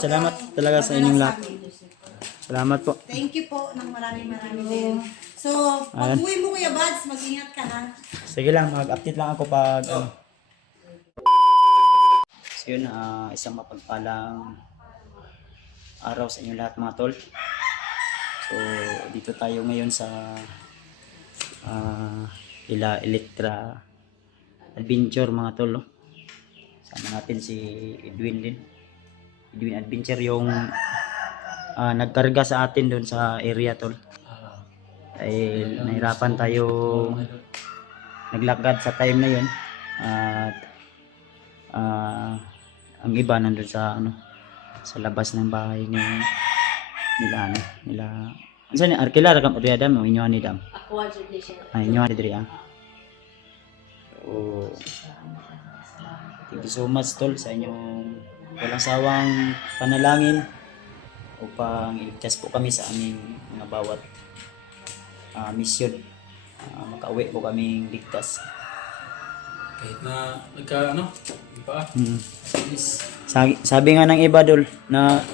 salamat talaga sa inyong lahat. Salamat po. Thank you po ng marami din. So, pag uwi mo Kuya Bads, mag-ingat ka ha. Sige lang, mag-update lang ako pag So yun, isang mapagpalang araw sa inyo lahat mga tol. So dito tayo ngayon sa Electra Adventure mga tol. Sama natin si Edwin din. Edwin Adventure yung nagkarga sa atin doon sa area tol. Ay nahirapan tayo naglakad sa time na yun. At ang iba nandun sa sa labas ng bahay nila saan ni Arkila rakam Riyadam o inyo ni Dam. Ako adjud ni siya. Inyo ni Dri. So thank you so much tol sa inyong walang sawang panalangin upang iligtas po kami sa aming mga bawat mission. Makauwi po kaming ligtas. Kahit na iba. Sabi nga ng iba dol na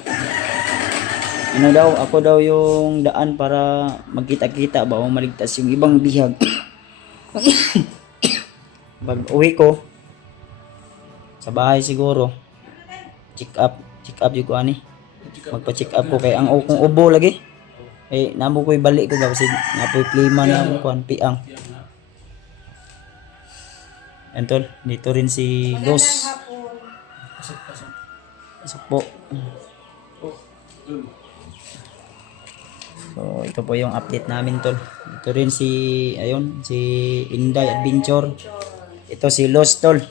ako daw yung daan para magkita-kita ba o maligtas yung ibang bihag. Pag uwi ko sa bahay siguro check up yung ani. Magpa-check up ko kay ang kung ubo lagi. Namo ko'y balik ko ba kasi napoy klima na mo kuan piang. Antol, dito rin si Los. Pasok po. So, ito po yung update namin tol. Ito rin si Inday Adventure. Ito si Los tol.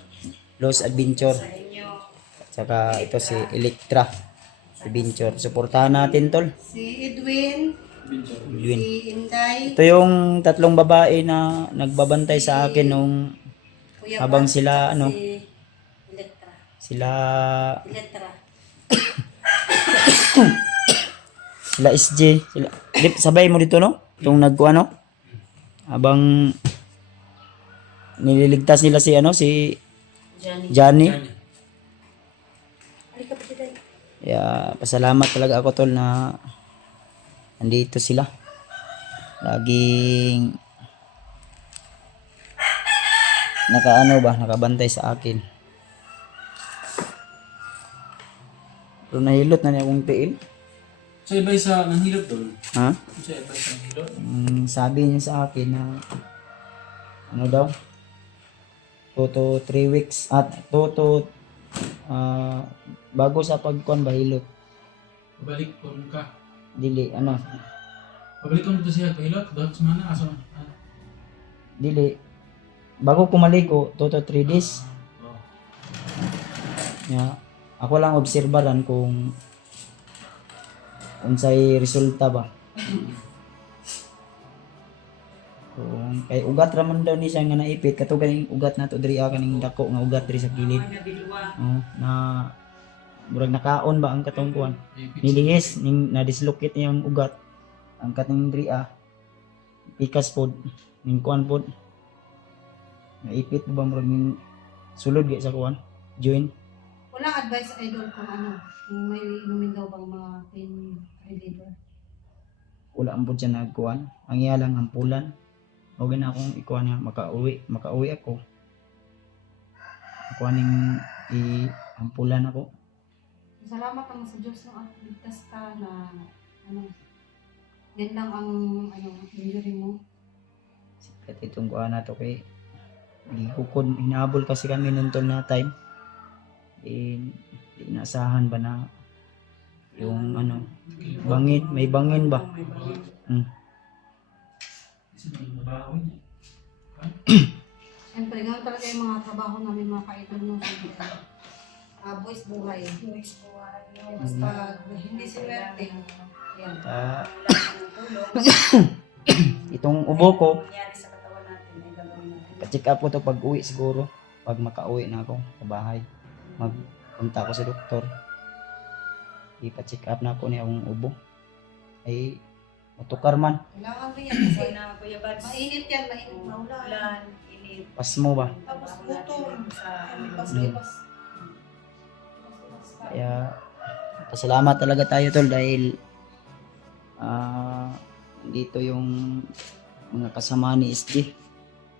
Los Adventure. At saka ito si Electra Adventure. Suportahan natin tol. Si Edwin. Si Inday. Ito yung tatlong babae na nagbabantay sa akin nung habang sila si Electra. Sila SJ, sabay mo dito no? Itong habang nililigtas nila si Johnny. Pasalamat talaga ako tol na nandito sila. Laging nakabantay sa akin. Pero nahilot na niya akong tiil. So iba sa nanghilot doon? Ha? So iba sa nanghilot? Sabi niya sa akin na daw 2 to 3 weeks at 2 to bago sa pagkuan bahilot. Babalik ko ka. Dili Babalik ko dito siya bahilot doon sa mana aso. Dili bago kumaligo 2 to 3 days. Ako lang obserbaran kung unsay resulta ba. Kung kay ugat raman daw ni siya nga naipit kato ganing ugat nato diri kaning dako nga ugat diri sa kilid. Na murag nakaon ba ang katong kuan. Nilihis ning na-dislocate niyang ugat ang kating diri pikas pod ning kuan pod. Naipit ba murag ning sulod gyud sa kuan joint. Walang advice idol kung kung may inumin daw bang mga pain reliever. Wala ang siya nagkuhan. Ang iya lang ampulan. O gina akong ikuha niya makauwi ako. Kuha ning ampulan ako. Salamat naman sa Diyos at ligtas ka na yan lang ang injury mo. At itong kuha na to kay gihukod hinabol kasi kami nunton na time. Inasahan ba na yung bangin, may bangin ba? Siyempre, ganun talaga yung mga trabaho namin mga kaidol nung boys buhay. Basta hindi siwerte. Yan. Itong ubo ko, pa-check up ko to pag uwi siguro. Pag makauwi na ako sa bahay. Magpunta ako sa doktor. Ipa-check up na ako niya akong ubo. Ay, matukar man. Kailangan rin yan kasi mainit yan, maulan. Pasmo ba? Tapos buto. Lipas-lipas. Kaya, Pasalamat talaga tayo tol dahil dito yung mga kasama ni SG.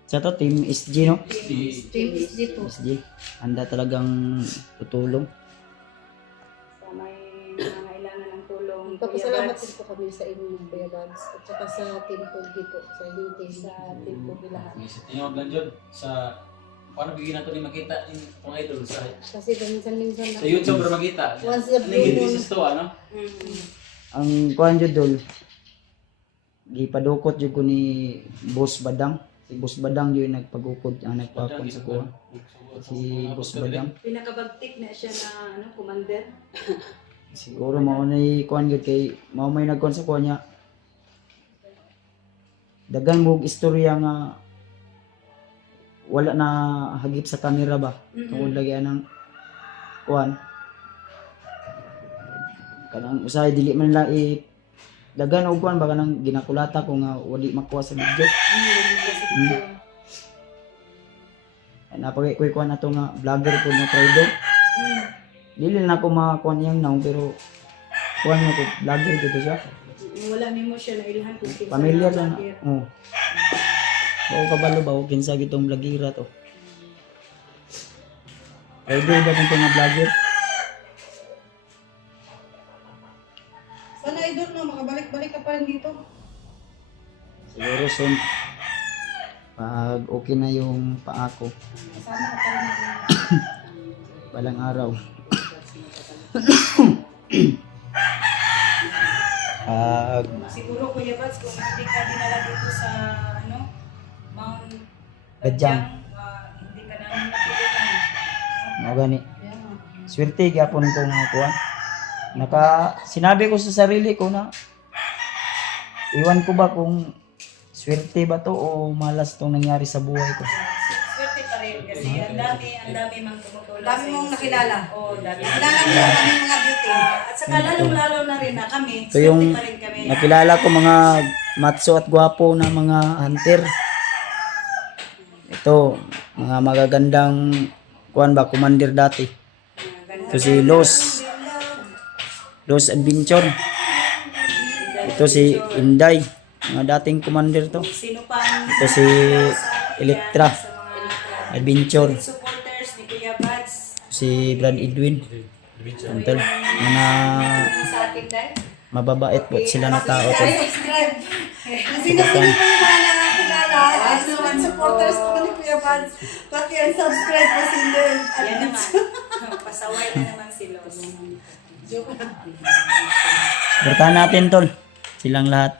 Sa to, Team SG, no? Team SG po. SG. Handa talagang tutulong. Sa may nangailangan ng tulong. Papasalamat din po kami sa inyo, Kuya Bags. At saka sa Team Pogi po, sa inyong team, sa Team Pogi lahat. Sa tingog lang dyan. Sa... Paano bigyan natin yung makita yung mga idol sa... Kasi minsan-minsan na. Sa YouTube para makita. Once a Ano blue yung moon. business to, ano? Ang kuhan jud dol, gipadukot jud ko ni Boss Badang. Si Boss Badang yun nagpagukod, ang nagpakon sa kuha. Si Boss Badang. Pinakabagtik na siya na commander. Siguro mao na kuhan jud kay mao may nagkuhan sa kuha niya. Dagan mo istorya nga wala na hagip sa camera ba? Tungod lagi anang kuhan. Kanang usahay dili man nila dagan og kuan baka nang ginakulata ko nga wali makuha sa video. Napagay ko kuan ato nga vlogger ko nga trader. Dili na ako makakuan yang naong pero kuan ko vlogger dito siya. Wala nimo siya na ilhan kung kinsa Pamilyar na lang. vlogger. Oh. Bao kabalo ba og kinsa gitong vlogira to. Trader ba kung nga vlogger? Sana idol no, makabalik-balik ka pa rin dito. Siguro soon pag okay na yung paa ko. Sana ka pa rin. Balang araw. Siguro Kuya Bats, kung hindi ka dinala dito sa Mount Gadyang. hindi ka namin napilutan. Mao gani. Yeah. Swerte gyapon ko nga kuan. Sinabi ko sa sarili ko na iwan ko ba kung swerte ba to o malas tong nangyari sa buhay ko. Swerte pa rin kasi ang dami mang tumutulong. Dami mong nakilala. Oo, dami. Kilala mo kami mga beauty. At saka lalong-lalo na rin na kami, Ito yung swerte pa rin kami. nakilala ko mga matso at gwapo na mga hunter. Ito, mga magagandang kuan ba, commander dati. Ito si Los Adventure. Ito si Inday, mga dating commander to. Sino pang Ito si Electra sa mga Adventure. supporters ni Kuya Bats Si Brad Edwin. Antol, mga sa akin dahil? mababait po sila na tao to. Subscribe. Sino po yung mga nakakilala? As one supporters po ni Kuya Bags. Paki-unsubscribe po si Indel. Yan naman. Pasaway na naman si Los. Suportahan natin tol. Silang lahat.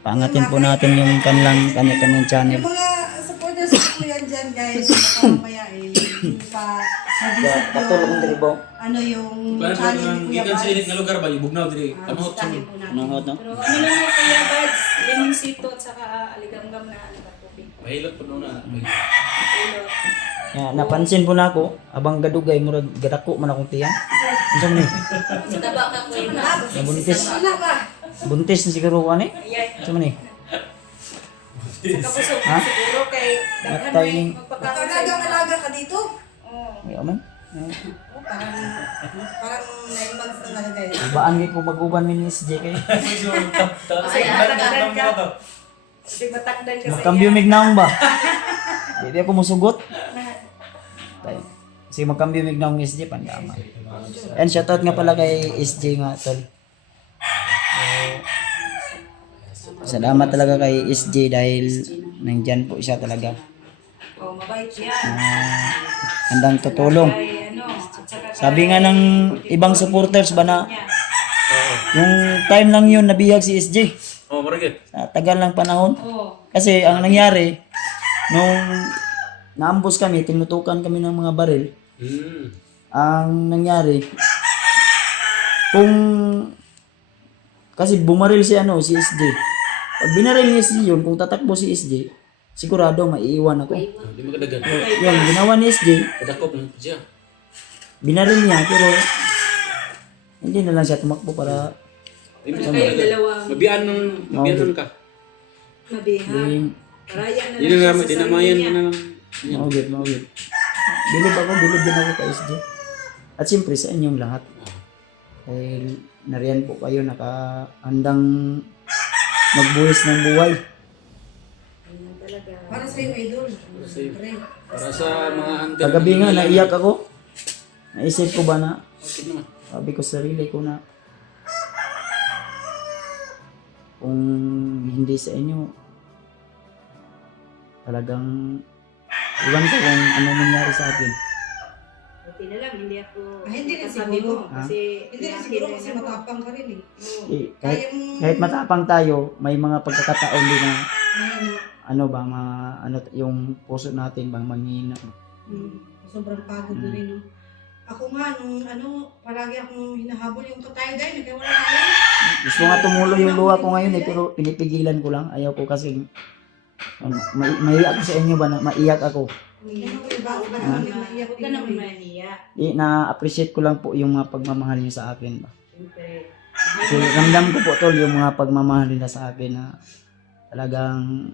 Paangatin po natin yung kanya-kanyang channel. Yung mga supporters po yan dyan guys. Baka mamaya hindi pa nag-visit yung ano yung channel ni Kuya Gikan sa init Bags. nga lugar ba? Ibugnaw diri. Kamot sa Bisitahin po natin. Anong hot no? Pero ano lang yung Kuya Bats, limoncito at saka aligamgam na tubig. mahilot po doon na. Ilot. Ya, napansin po na ako, abang gadugay murag gadako man akong tiyan. Unsa man ni? Sa taba ka Kuya Bats. Nabuntis. Wala ba? Buntis na siguro ani. Ayan. Unsa man ni? Sa kapusog Ha? siguro kay daghan Matay may ning- magpakaon sa iba. Alaga ka dito? Oo. Ay man. Parang 9 months na lang guys. Ibaan gi ko maguban min ni SJ kay. Ay, atagaran ka. Kasi matakdan ka sa Makambyo mig naong ba? Di ako musugot. Tay. Kasi makambyo mig naong SJ pandama. And shoutout nga pala kay SJ nga tol. Salamat talaga kay SJ dahil nandyan po siya talaga. Oh, mabait yan. Handang tutulong. Kay ano, at saka Sabi nga ng ibang supporters ba na niya. yung time lang yun nabihag si SJ. Oh, maragit. Sa tagal lang panahon. Oo. Kasi ang nangyari, nung naambos kami, tinutukan kami ng mga baril, ang nangyari, kung kasi bumaril si si SJ. Pag binaril ni SJ yun, kung tatakbo si SJ, sigurado maiiwan ako. Di magadagan. Yun, ginawa ni SJ, Kadakop na siya. binaril niya, pero hindi na lang siya tumakbo para Kayo dalawa Mabiyan ka. mabihag. Raya na Di lang siya na sa dinamayan sarili na niya. lang. maugit. Bilib din ako kay SJ. At siyempre sa inyong lahat. Dahil nariyan po kayo nakahandang magbuwis ng buhay. Ganyan talaga. Para sa iyo, idol. Para sa'yo. Siyempre. Para sa mga hunter. Kagabi nga naiyak ako. Naisip ko ba na, Bakit naman? sabi ko sa sarili ko na kung hindi sa inyo, talagang iwan ko kung ano nangyari sa akin. Buti na lang, hindi ako Hindi rin kasabi siguro. mo. Kasi Hindi rin siguro kasi matapang ka rin eh. Eh, Kaya mong... kahit matapang tayo, may mga pagkakataon din na Ano, ano ba, ano, yung puso natin bang manghina. sobrang pagod na rin. No? Ako nga, nung palagi akong hinahabol yung tatay dahil nagkawala tayo. Gusto nga tumulo yung luha ko ngayon eh, pero pinipigilan ko lang. Ayaw ko kasi maiyak ako sa inyo ba na maiyak ako. Ganun ko yung bago ba naman naiyak Huwag ka naman maniya. Na-appreciate ko lang po yung mga pagmamahal niyo sa akin ba. Siyempre. Kasi ramdam ko po tol yung mga pagmamahal nila sa akin na talagang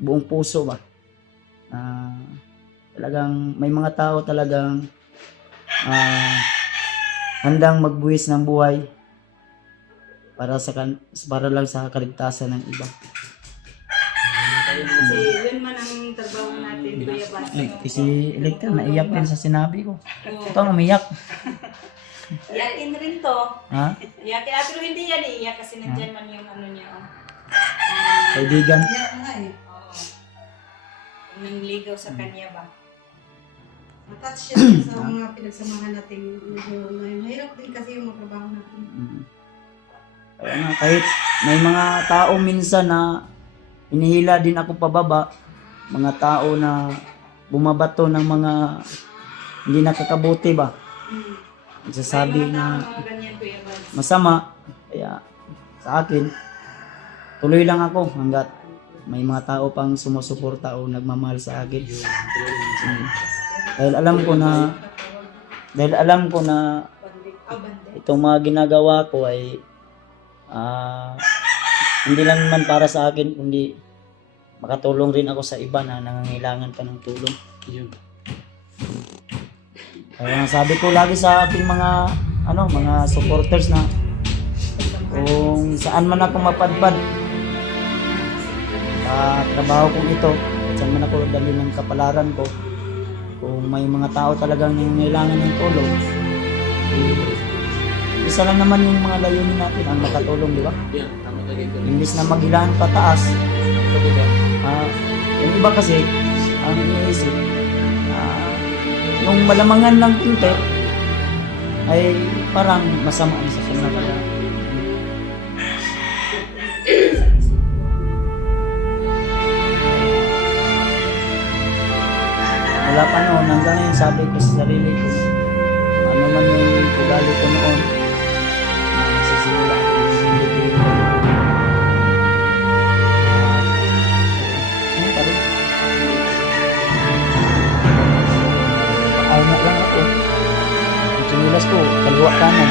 buong puso ba. Na talagang may mga tao talagang handang magbuwis ng buhay para lang sa kaligtasan ng iba. Kasi yun man ang trabaho natin, Kuya Bas. Si Electra naiyak din sa sinabi ko. Oo. Ito ang umiyak. Iyakin rin to. Ha? Iyakin. Pero hindi yan iiyak kasi nandyan man yung ano niya. Oh. Kaibigan. Iyak nga eh. Oo. Yung nangligaw sa kanya ba? Attach siya sa mga pinagsamahan natin ngayon. Mahirap din kasi yung mga trabaho natin. Kaya nga, kahit may mga tao minsan na inihila din ako pababa, mga tao na bumabato ng mga hindi nakakabuti ba, nagsasabi May mga na tao mga ganyan, Kuya Bas. masama. Kaya sa akin, tuloy lang ako hanggat may mga tao pang sumusuporta o nagmamahal sa akin. Dahil alam ko na itong mga ginagawa ko ay hindi lang naman para sa akin, kundi makatulong rin ako sa iba na nangangailangan pa ng tulong. Yun. Kaya sabi ko lagi sa ating mga supporters na kung saan man ako mapadpad sa trabaho kong ito, saan man ako dali ng kapalaran ko, kung may mga tao talagang nangangailangan ng tulong, isa lang naman yung mga layunin natin ang makatulong, di ba? Yan, tama talaga ito. Imbis na maghilaan pataas, yung iba kasi ang iniisip, yung malamangan lang kunti ay parang masama sa kanila. Wala pa noon, hanggang ngayon sabi ko sa sarili ko, ano man yung ugali ko noon, nagsisimula ako ng hindi ko. Ano pa rin? Pakaunga lang ako. Ang sinilas ko, kaliwa kanan.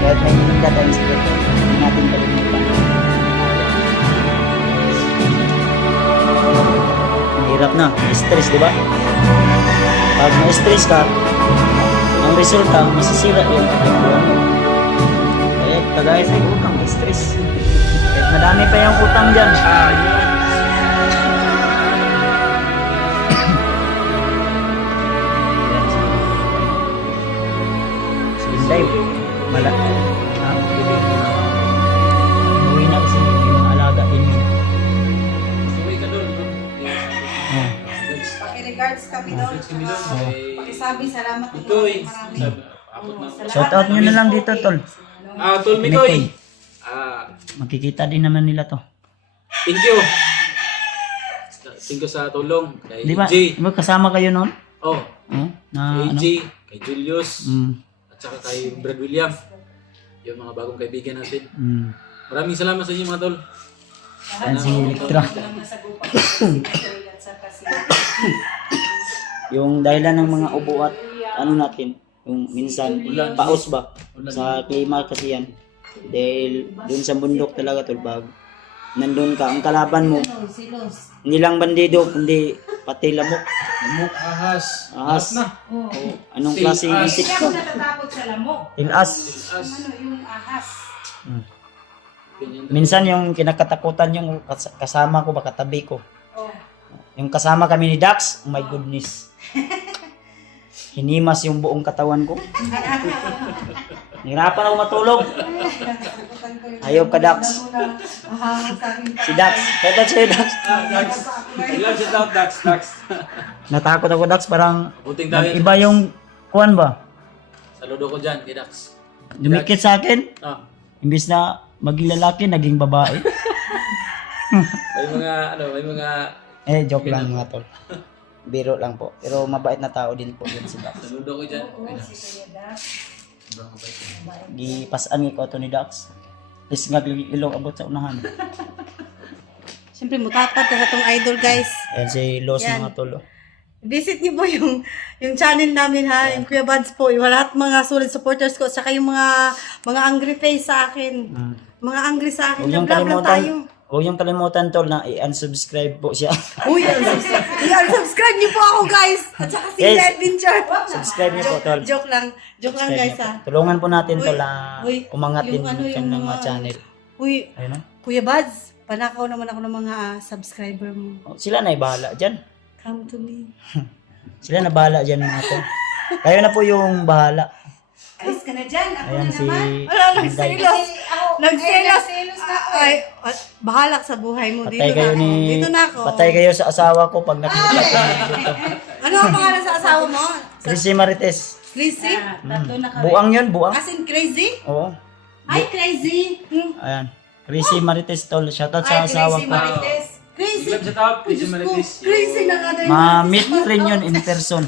Kahit may hininda tayong sport, hindi natin kalimutan. Hirap na, stress, di ba? Pag na-stress ka, ang resulta, masisira yung pagkakuan mo. Kaya kagaya sa utang, stress. Kahit madami pa yung utang dyan. So, Inday, malaki. Ha? Uwi na kasi yung mga alaga din yun. Suwi ka doon. Oh. Paki-regards kami doon. Pakisabi, salamat ng Ito eh. marami. Abot na. Shout out nyo na lang dito, tol. Tol Mikoy. Makikita din naman nila to. Thank you. Thank you sa tulong. Kay Di ba? AJ. Di ba kasama kayo noon? Oh, Na kay ano? AJ. Kay Julius. At saka kay Brad William. Yung mga bagong kaibigan natin. Maraming salamat sa inyo mga tol. Yan si Electra. Walang nasagupan ko at saka si Yung dahilan ng mga ubo at ano natin, yung minsan paus ba sa klima kasi yan. Dahil dun sa bundok talaga tol, pag nandun ka, ang kalaban mo Silos. hindi lang bandido kundi pati lamok. Lamok. Ahas. Ahas. Na. Oh. Oh, anong Tilas. klaseng Tilas. insect Kaya to? ako natatakot sa lamok. Tilas. Ahas. Yung ahas. Ganyan daw. Minsan yung kinakatakutan yung kasama ko, baka tabi ko. Oh. Yung kasama kami ni Dax, oh my goodness. Hinimas yung buong katawan ko. Nahirapan ako matulog. Ayaw ka, Dax. Si Dax. Kaya si Dax. Dax. Ilan si Dax? Dax. Natakot ako, Dax. Parang Buting tayo. iba yung kuwan ba? Saludo ko dyan kay Dax. Dumikit sa akin. Ah. Imbis na maging lalaki, naging babae. May mga Joke lang mga tol. Biro lang po. Pero mabait na tao din po yun si Dax. saludo ko dyan. Oo, Kay Dax. si Kuya Dax. Sobrang mabait. Gipasan ko to ni Dax. Is nga ilong abot sa unahan. Siyempre, mutapat ka sa tong idol, guys. Ayan si Los Yan. mga tol. Visit niyo po yung channel namin ha, yung Kuya Buds po, yung lahat mga solid supporters ko, saka yung mga angry face sa akin. Mga angry sa akin, Huwag yung nag-vlog lang tayo. Huwag yung kalimutan tol na i-unsubscribe po siya. Uy, unsubscribe niyo po ako, guys. At saka si Yes. Adventure. Subscribe niyo po tol. Joke lang guys ha. Tulungan po natin Uy, tol na uy, umangat din yung ano, yung kanilang mga- mga channel. Uy, Ayun o. Kuya Buds, panakaw naman ako ng mga subscriber mo. Sila na ibahala dyan. Come to me. Sila na bahala dyan mga tol. Kayo na po yung bahala. Alis ka na dyan. Ako Ayan na si naman. Wala, Inday. nagselos. Nagselos Nagselos. na ako Ay, eh. bahala sa buhay mo. Patay Dito kayo na ako. ni Dito na ako. Patay kayo sa asawa ko pag nakita ko dito. Ano ang pangalan sa asawa mo? Chrissy Marites. Crazy? Tatlo na kami. Buang yun, buang. As in crazy? Oo. Ay, crazy. Ayan. Chrissy Marites tol. Shoutout sa Ay, asawa crazy ko. Marites. Crazy. Biglang sa top. Medyo Diyos ko, malitis. crazy na nga dahil. Ma-meet mo rin yun in person.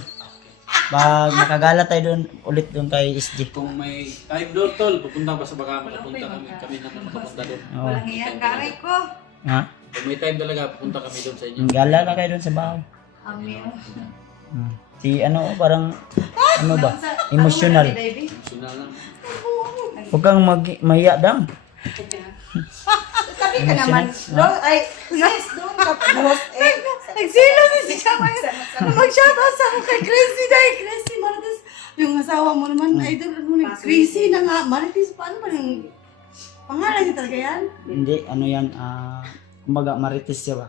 Pag makagala tayo doon, ulit doon kay SG. Kung may time doon tol, pupunta pa sa baka makapunta kami. Kami naman makapunta doon. Oo. Walang iyan, karay ko. Ha? Kung may time talaga, pupunta kami doon sa inyo. Gala na kayo doon sa bahay. Amil. Si ano, parang, ano ba? Emotional. Emotional lang. Huwag kang mahiya dam. Tabi ka naman. Ay, sis, doon ka. Nagsilo si siya. Mag-shoutout sa ako kay Crazy dahil. Crazy Marites. Yung asawa mo naman, idol, ano, crazy na nga. Marites, paano ba yung pangalan niya talaga yan? Hindi, ano yan, kumbaga Marites siya ba?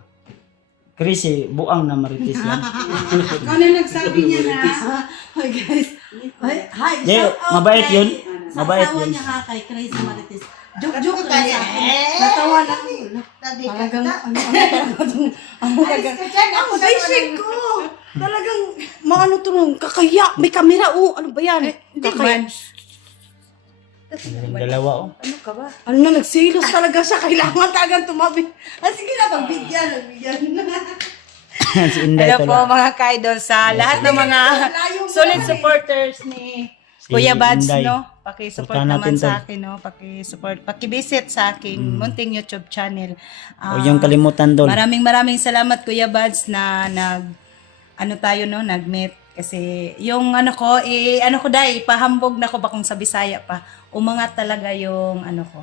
Chrissy, buang na Marites yan. Ikaw na nagsabi niya na. Hi guys. Hi. Hindi, Shoutout mabait kay- yun. Sa Mabait asawa yun. niya ha, kay Crazy Marites. Joke lang sa akin. Natawa lang. Talagang, ano talaga. Ang basic ko. Talagang, maano to nung, kakaya. May kamera, oh. Ano ba yan? Kakaya. Yung dalawa, oh. Ano ka ba? Ano na, nagsilos talaga siya. Kailangan talagang tumabi. Sige na, pagbigyan. Si Inday Hello tol. po mga kaidol sa lahat ng mga solid supporters ni Si Kuya Buds, Inday. no? Paki-support Supportan naman natin sa to. akin, no? Paki-support, paki-visit sa aking munting YouTube channel. Huwag yung kalimutan tol. Maraming salamat Kuya Buds na nag-meet kasi yung ano ko dahil pahambog na ko ba kung sa Bisaya pa. Umangat talaga yung ano ko.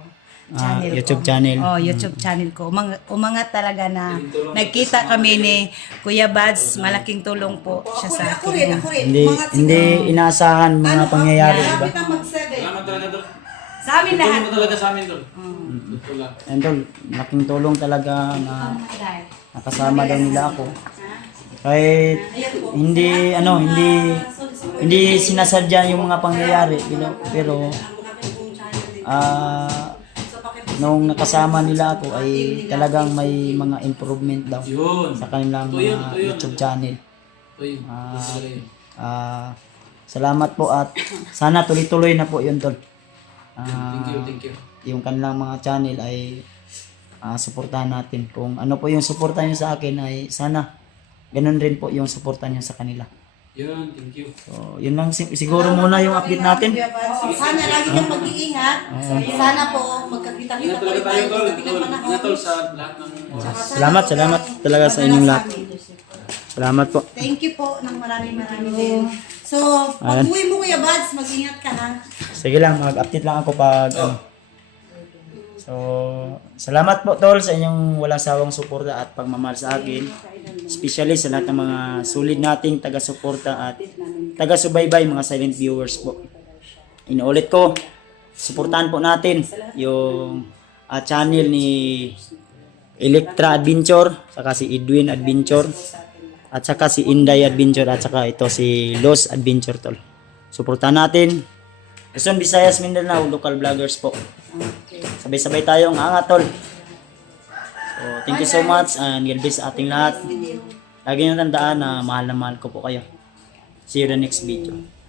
Channel YouTube ko. channel. Oh, YouTube channel ko. Umangat talaga na nagkita kami ni Kuya Buds. Malaking tulong po siya sa Ako rin. akin. Hindi inaasahan mga pangyayari, diba? Lapit ang mag-7. Salamat talaga tol. Sa amin lahat. Tulong mo talaga sa amin tol. Totoo lang. And tol, laking tulong talaga na nakasama daw nila ako. Kahit hindi sinasadya yung mga pangyayari, pero nung nakasama nila ako ay talagang may mga improvement daw Yun. sa kanilang Ito yun. YouTube channel. Ito yun. Ito talaga yun. Salamat po at sana tuloy-tuloy na po yun tol. Thank you. Yung kanilang mga channel ay suportahan natin. Kung ano po yung suportahan nyo sa akin ay sana ganun rin po yung suportahan nyo sa kanila. Yun, thank you. So, yun lang siguro muna yung update natin. Sana lagi kang mag-iingat. Sana po magkakita-kita Ingat po talaga tayo tayo tol. pagdating ng panahon. Ingat tol sa lahat ng Salamat talaga sa inyong lahat. Salamat po. Thank you po ng marami din. So, pag uwi mo Kuya Buds, mag-ingat ka ha. Sige lang, mag-update lang ako pag So, So, salamat po tol sa inyong walang sawang suporta at pagmamahal sa akin. Especially sa lahat ng mga sulit nating taga-suporta at taga-subaybay, mga silent viewers po. Inuulit ko, suportahan po natin yung channel ni Electra Adventure, saka si Edwin Adventure, at saka si Inday Adventure, at saka ito si Los Adventure tol. Suportahan natin. Luzon, Visayas, Mindanao, local vloggers po. Sabay-sabay tayong angat tol. So, thank you so much and God bless sa ating lahat. Lagi nyo tandaan na mahal ko po kayo. See you the next video.